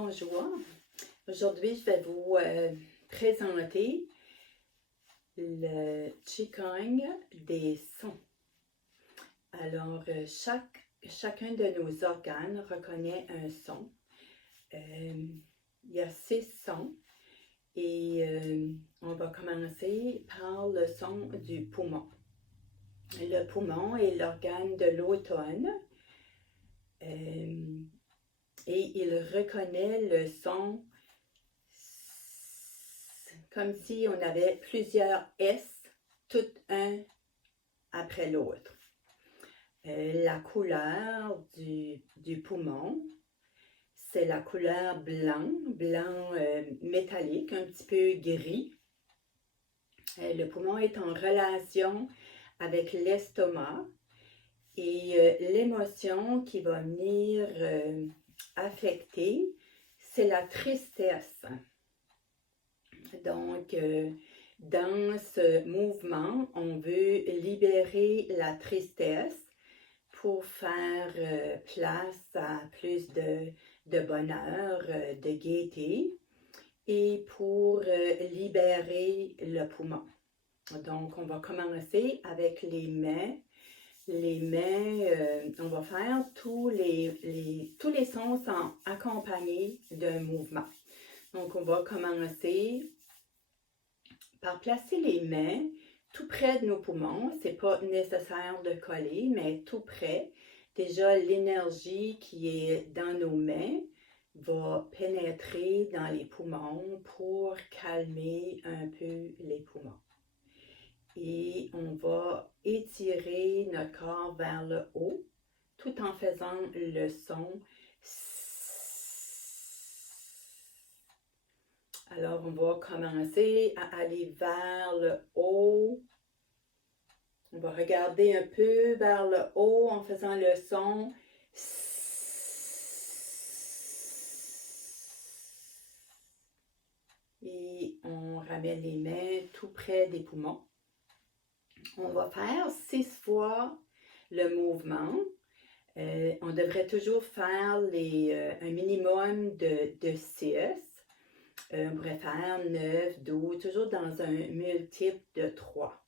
Bonjour, aujourd'hui je vais vous présenter le Qigong des sons. Alors chacun de nos organes reconnaît un son. Il y a 6 sons et on va commencer par le son du poumon. Le poumon est l'organe de l'automne. Et il reconnaît le son comme si on avait plusieurs S, tout un après l'autre. La couleur du poumon, c'est la couleur blanc métallique, un petit peu gris. Le poumon est en relation avec l'estomac et l'émotion qui va venir affecter, c'est la tristesse. Donc, dans ce mouvement, on veut libérer la tristesse pour faire place à plus de bonheur, de gaieté et pour libérer le poumon. Donc, on va commencer avec les mains. Les mains, on va faire tous les sons sont accompagnés d'un mouvement. Donc, on va commencer par placer les mains tout près de nos poumons. Ce n'est pas nécessaire de coller, mais tout près. Déjà, l'énergie qui est dans nos mains va pénétrer dans les poumons pour calmer un peu les poumons. Et on va étirer notre corps vers le haut tout en faisant le son. Alors, on va commencer à aller vers le haut. On va regarder un peu vers le haut en faisant le son. Et on ramène les mains tout près des poumons. On va faire 6 fois le mouvement. On devrait toujours faire un minimum de 6. On pourrait faire 9, 12, toujours dans un multiple de 3.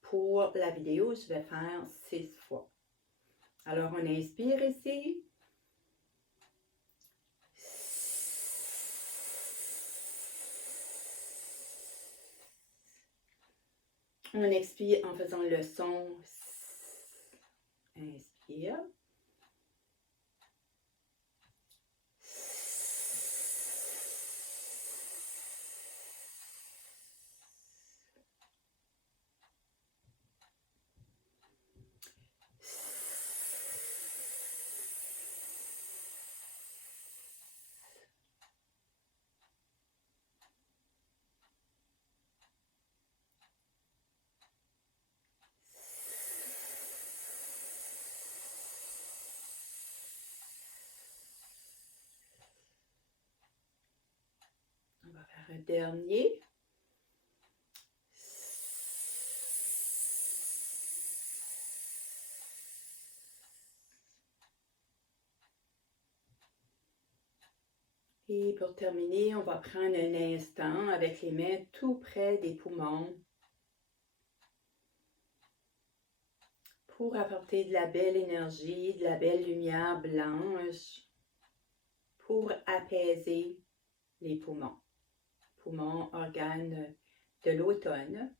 Pour la vidéo, je vais faire 6 fois. Alors, on inspire ici. On expire en faisant le son. Inspire. On va faire un dernier. Et pour terminer, on va prendre un instant avec les mains tout près des poumons pour apporter de la belle énergie, de la belle lumière blanche pour apaiser les poumons. Poumons, organes de l'automne.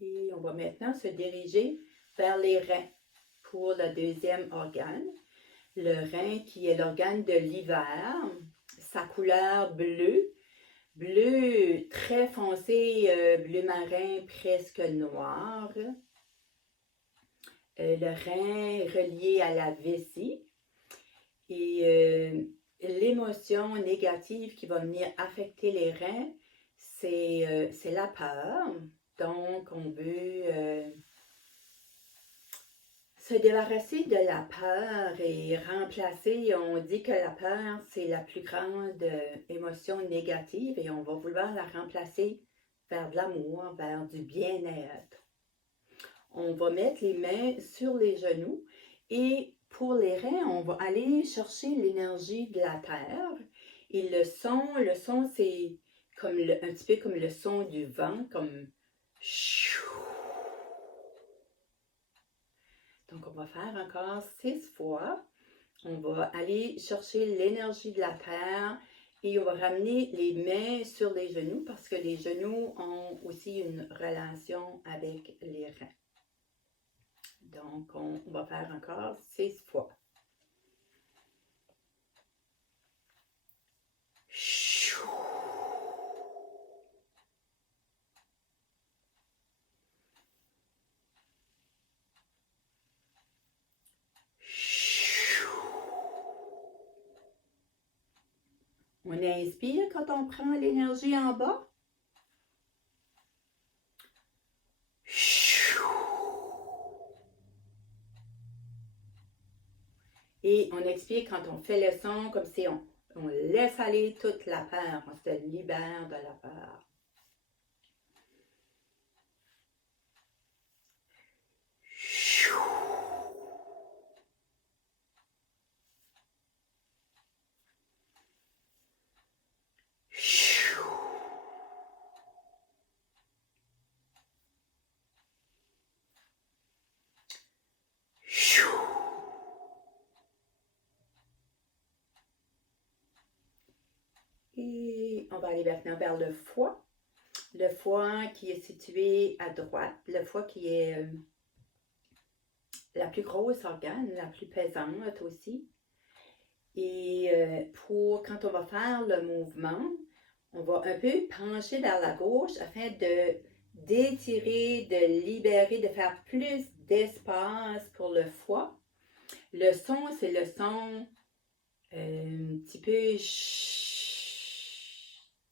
Et on va maintenant se diriger vers les reins pour le deuxième organe. Le rein qui est l'organe de l'hiver, sa couleur bleue, bleu très foncé, bleu marin presque noir. Le rein est relié à la vessie et l'émotion négative qui va venir affecter les reins, c'est la peur. Donc, on veut se débarrasser de la peur et remplacer, on dit que la peur, c'est la plus grande émotion négative et on va vouloir la remplacer vers de l'amour, vers du bien-être. on va mettre les mains sur les genoux et pour les reins, on va aller chercher l'énergie de la terre. Et le son c'est comme un petit peu comme le son du vent, comme chou. Donc, on va faire encore 6 fois. On va aller chercher l'énergie de la terre et on va ramener les mains sur les genoux parce que les genoux ont aussi une relation avec les reins. Donc, on va faire encore 6 fois. On inspire quand on prend l'énergie en bas. Et on expire quand on fait le son, comme si on laisse aller toute la peur, on se libère de la peur. Et on va aller maintenant vers le foie. Le foie qui est situé à droite, le foie qui est la plus grosse organe, la plus pesante aussi. Et quand on va faire le mouvement, on va un peu pencher vers la gauche afin d'étirer, de libérer, de faire plus d'espace pour le foie. Le son, c'est le son un petit peu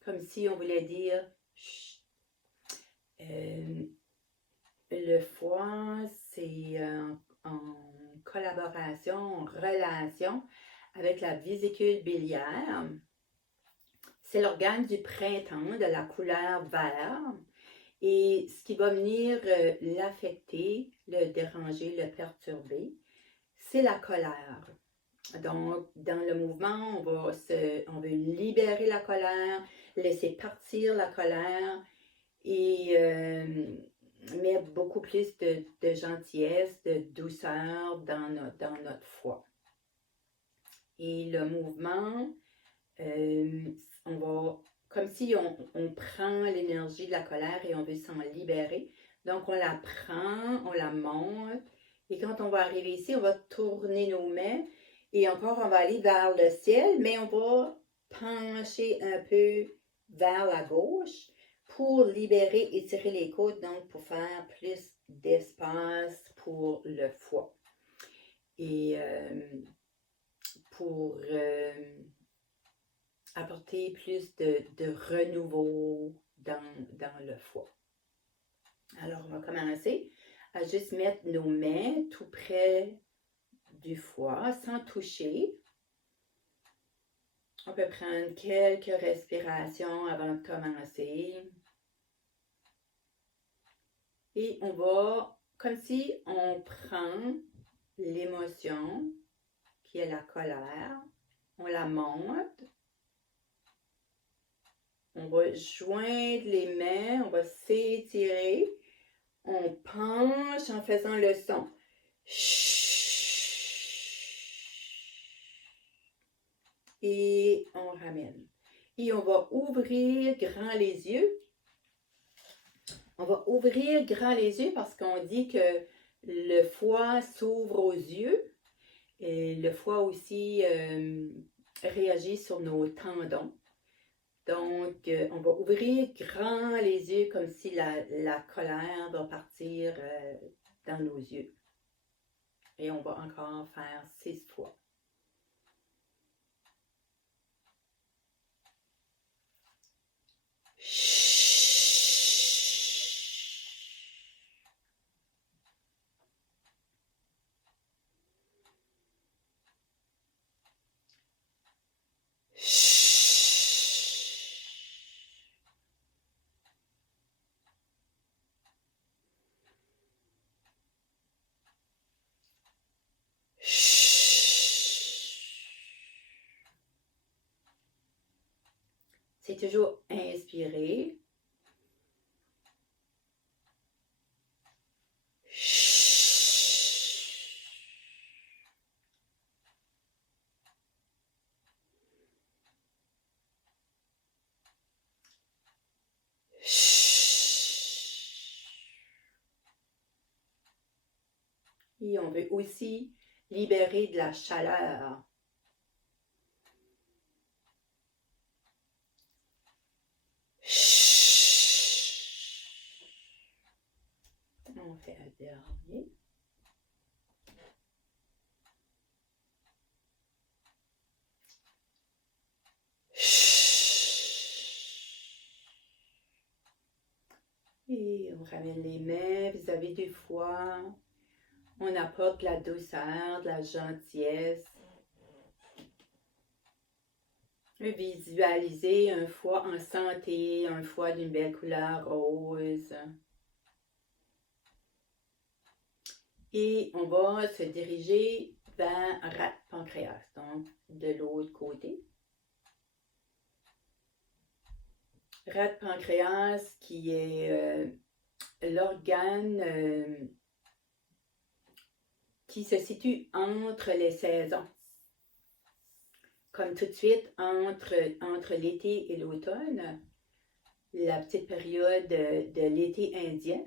comme si on voulait dire le foie, c'est en collaboration, en relation avec la vésicule biliaire. C'est l'organe du printemps de la couleur vert et ce qui va venir l'affecter, le déranger, le perturber, c'est la colère. Donc, dans le mouvement, on veut libérer la colère, laisser partir la colère et mettre beaucoup plus de gentillesse, de douceur dans notre foie. Et le mouvement, on va, comme si on prend l'énergie de la colère et on veut s'en libérer. Donc, on la prend, on la monte. Et quand on va arriver ici, on va tourner nos mains. Et encore, on va aller vers le ciel, mais on va pencher un peu vers la gauche pour libérer, étirer les côtes, donc pour faire plus d'espace pour le foie. Et pour apporter plus de renouveau dans le foie. Alors, on va commencer à juste mettre nos mains tout près du foie sans toucher. On peut prendre quelques respirations avant de commencer. Et on va, comme si on prend l'émotion qui est la colère, on la monte. On va joindre les mains, on va s'étirer. On penche en faisant le son. Et on ramène. Et on va ouvrir grand les yeux. On va ouvrir grand les yeux parce qu'on dit que le foie s'ouvre aux yeux. Et le foie aussi réagit sur nos tendons. Donc, on va ouvrir grand les yeux comme si la colère va partir dans nos yeux. Et on va encore faire 6 fois. C'est toujours inspirer. Et on veut aussi libérer de la chaleur. On fait un dernier. Et on ramène les mains vis-à-vis du foie. On apporte de la douceur, de la gentillesse. Visualiser un foie en santé, un foie d'une belle couleur rose. Et on va se diriger vers rate pancréas, donc de l'autre côté. Rate pancréas qui est l'organe qui se situe entre les saisons. Comme tout de suite, entre l'été et l'automne, la petite période de l'été indien,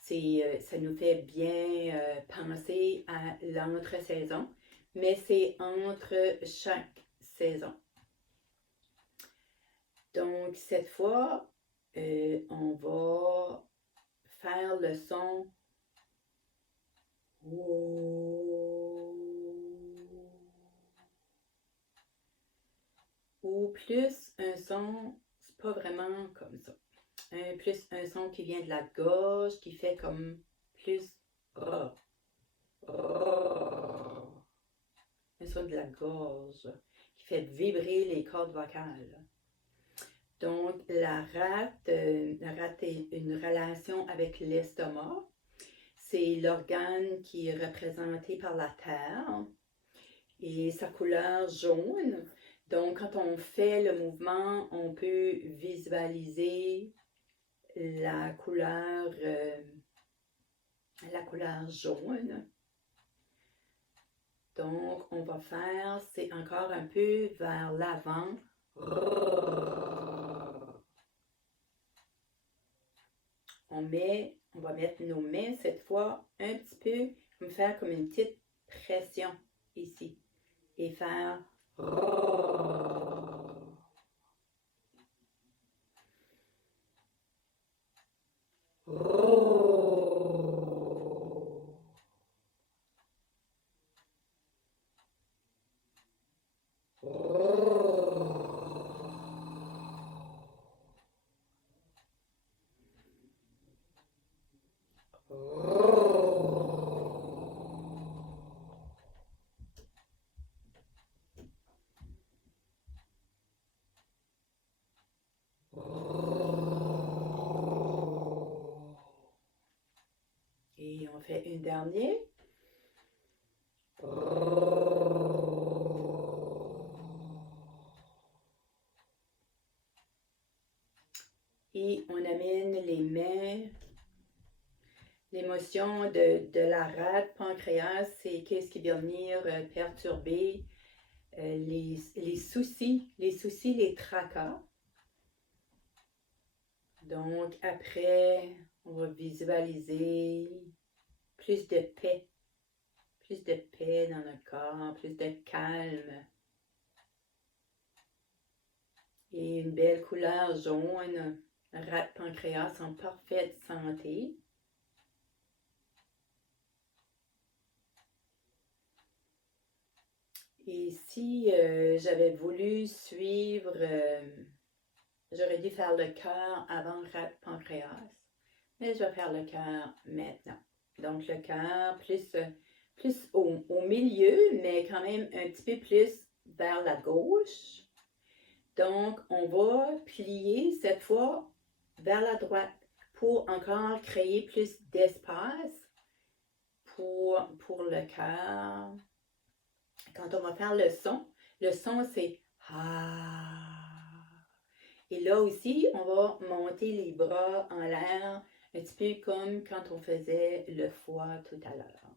ça nous fait bien penser à l'entre-saison, mais c'est entre chaque saison. Donc, cette fois, on va faire le son ou plus un son, c'est pas vraiment comme ça. Plus un son qui vient de la gorge, qui fait comme plus un son de la gorge, qui fait vibrer les cordes vocales. Donc, la rate est une relation avec l'estomac. C'est l'organe qui est représenté par la terre et sa couleur jaune. Donc, quand on fait le mouvement, on peut visualiser la couleur jaune. Donc, on va faire, c'est encore un peu vers l'avant. On va mettre nos mains cette fois un petit peu, faire comme une petite pression ici et faire et on fait une dernière. Et on amène les mains. L'émotion de la rate pancréas, c'est qu'est-ce qui va venir perturber les soucis, les tracas. Donc après, on va visualiser plus de paix dans notre corps, plus de calme. Et une belle couleur jaune, rate pancréas en parfaite santé. Et si j'avais voulu suivre, j'aurais dû faire le cœur avant rate pancréas, mais je vais faire le cœur maintenant. Donc le cœur plus au milieu, mais quand même un petit peu plus vers la gauche. Donc on va plier cette fois vers la droite pour encore créer plus d'espace pour le cœur. Quand on va faire le son c'est ah. Et là aussi, on va monter les bras en l'air, un petit peu comme quand on faisait le foie tout à l'heure.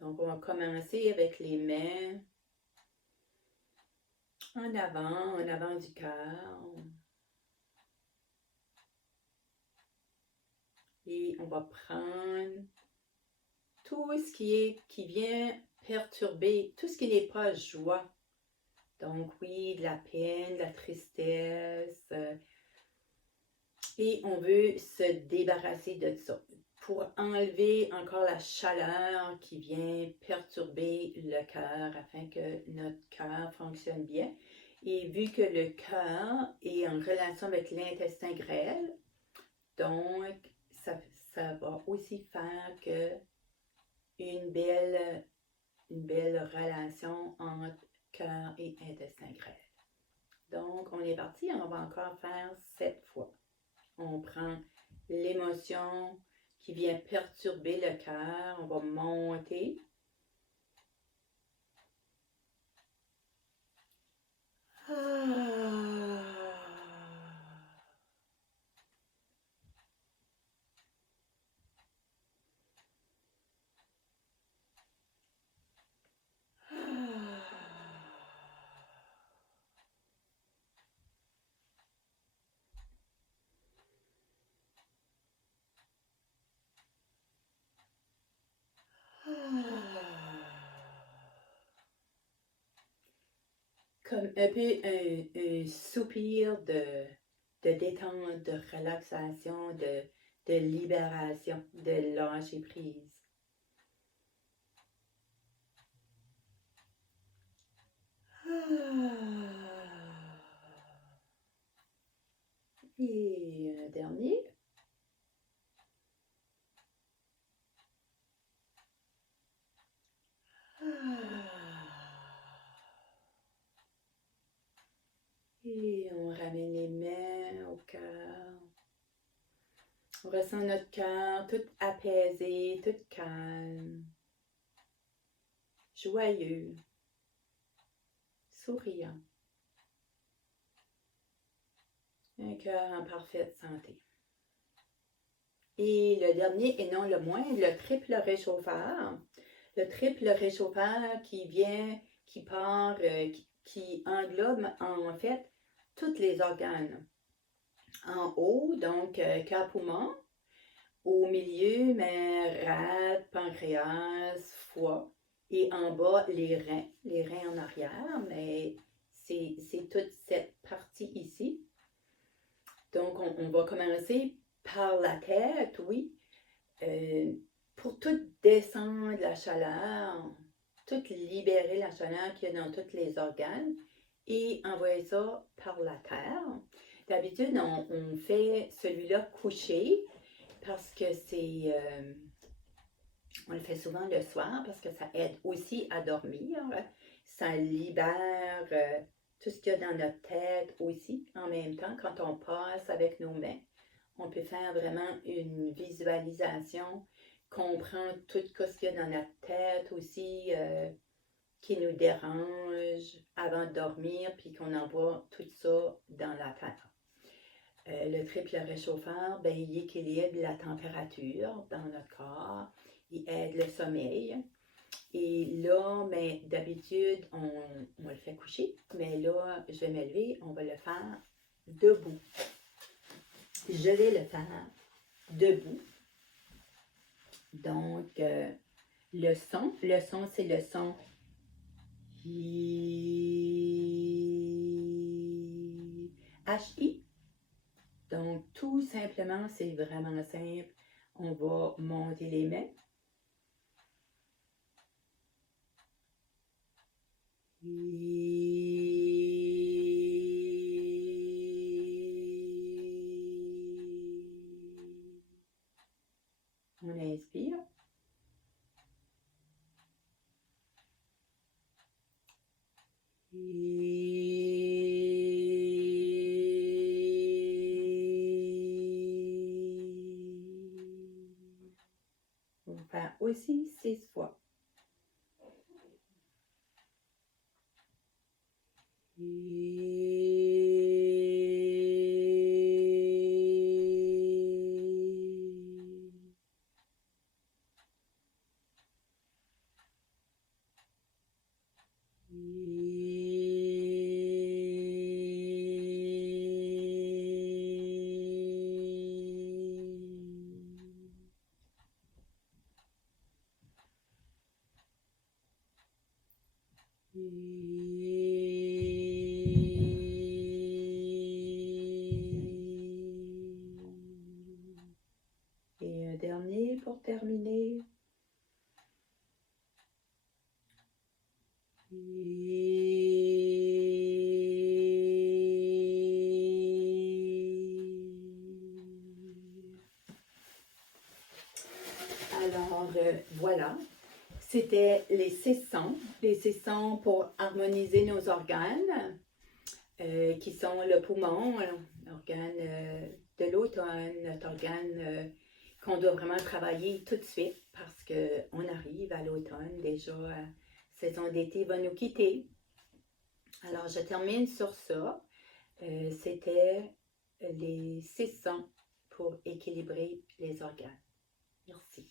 Donc, on va commencer avec les mains en avant du cœur. Et on va prendre tout ce qui vient perturber, tout ce qui n'est pas joie. Donc oui, de la peine, de la tristesse. Et on veut se débarrasser de ça pour enlever encore la chaleur qui vient perturber le cœur afin que notre cœur fonctionne bien. Et vu que le cœur est en relation avec l'intestin grêle, donc ça va aussi faire que une belle relation entre cœur et intestin grêle. Donc, on est parti, on va encore faire 7 fois. On prend l'émotion qui vient perturber le cœur, on va monter. Comme un peu un soupir de détente, de relaxation, de libération, de lâcher prise. Et un dernier. Et on ramène les mains au cœur. On ressent notre cœur tout apaisé, tout calme, joyeux, souriant. Un cœur en parfaite santé. Et le dernier, et non le moindre, le triple réchauffeur. Le triple réchauffeur qui part, qui englobe en fait tous les organes. En haut, donc cœur poumon. Au milieu, rate, pancréas, foie. Et en bas, les reins en arrière, mais c'est toute cette partie ici. Donc, on va commencer par la tête, oui, pour tout descendre la chaleur, tout libérer la chaleur qu'il y a dans tous les organes et envoyer ça par la terre. D'habitude, on fait celui-là couché parce que c'est... on le fait souvent le soir parce que ça aide aussi à dormir. Ça libère tout ce qu'il y a dans notre tête aussi en même temps. Quand on passe avec nos mains, on peut faire vraiment une visualisation, comprendre tout ce qu'il y a dans notre tête aussi qui nous dérange avant de dormir, puis qu'on envoie tout ça dans la terre. Le triple réchauffeur, ben, il équilibre la température dans notre corps, il aide le sommeil. Et là, mais d'habitude, on le fait coucher, mais là, je vais me lever, on va le faire debout. Je vais le faire debout. Donc, le son, c'est le son H-I. Donc, tout simplement, c'est vraiment simple. On va monter les mains. On inspire. On va faire aussi 6 fois. Et un dernier pour terminer. Alors, voilà, c'était les 6 sons pour harmoniser nos organes, qui sont le poumon, l'organe de l'automne, notre organe qu'on doit vraiment travailler tout de suite parce qu'on arrive à l'automne, déjà, la saison d'été va nous quitter. Alors, je termine sur ça. C'était les 6 sons pour équilibrer les organes. Merci.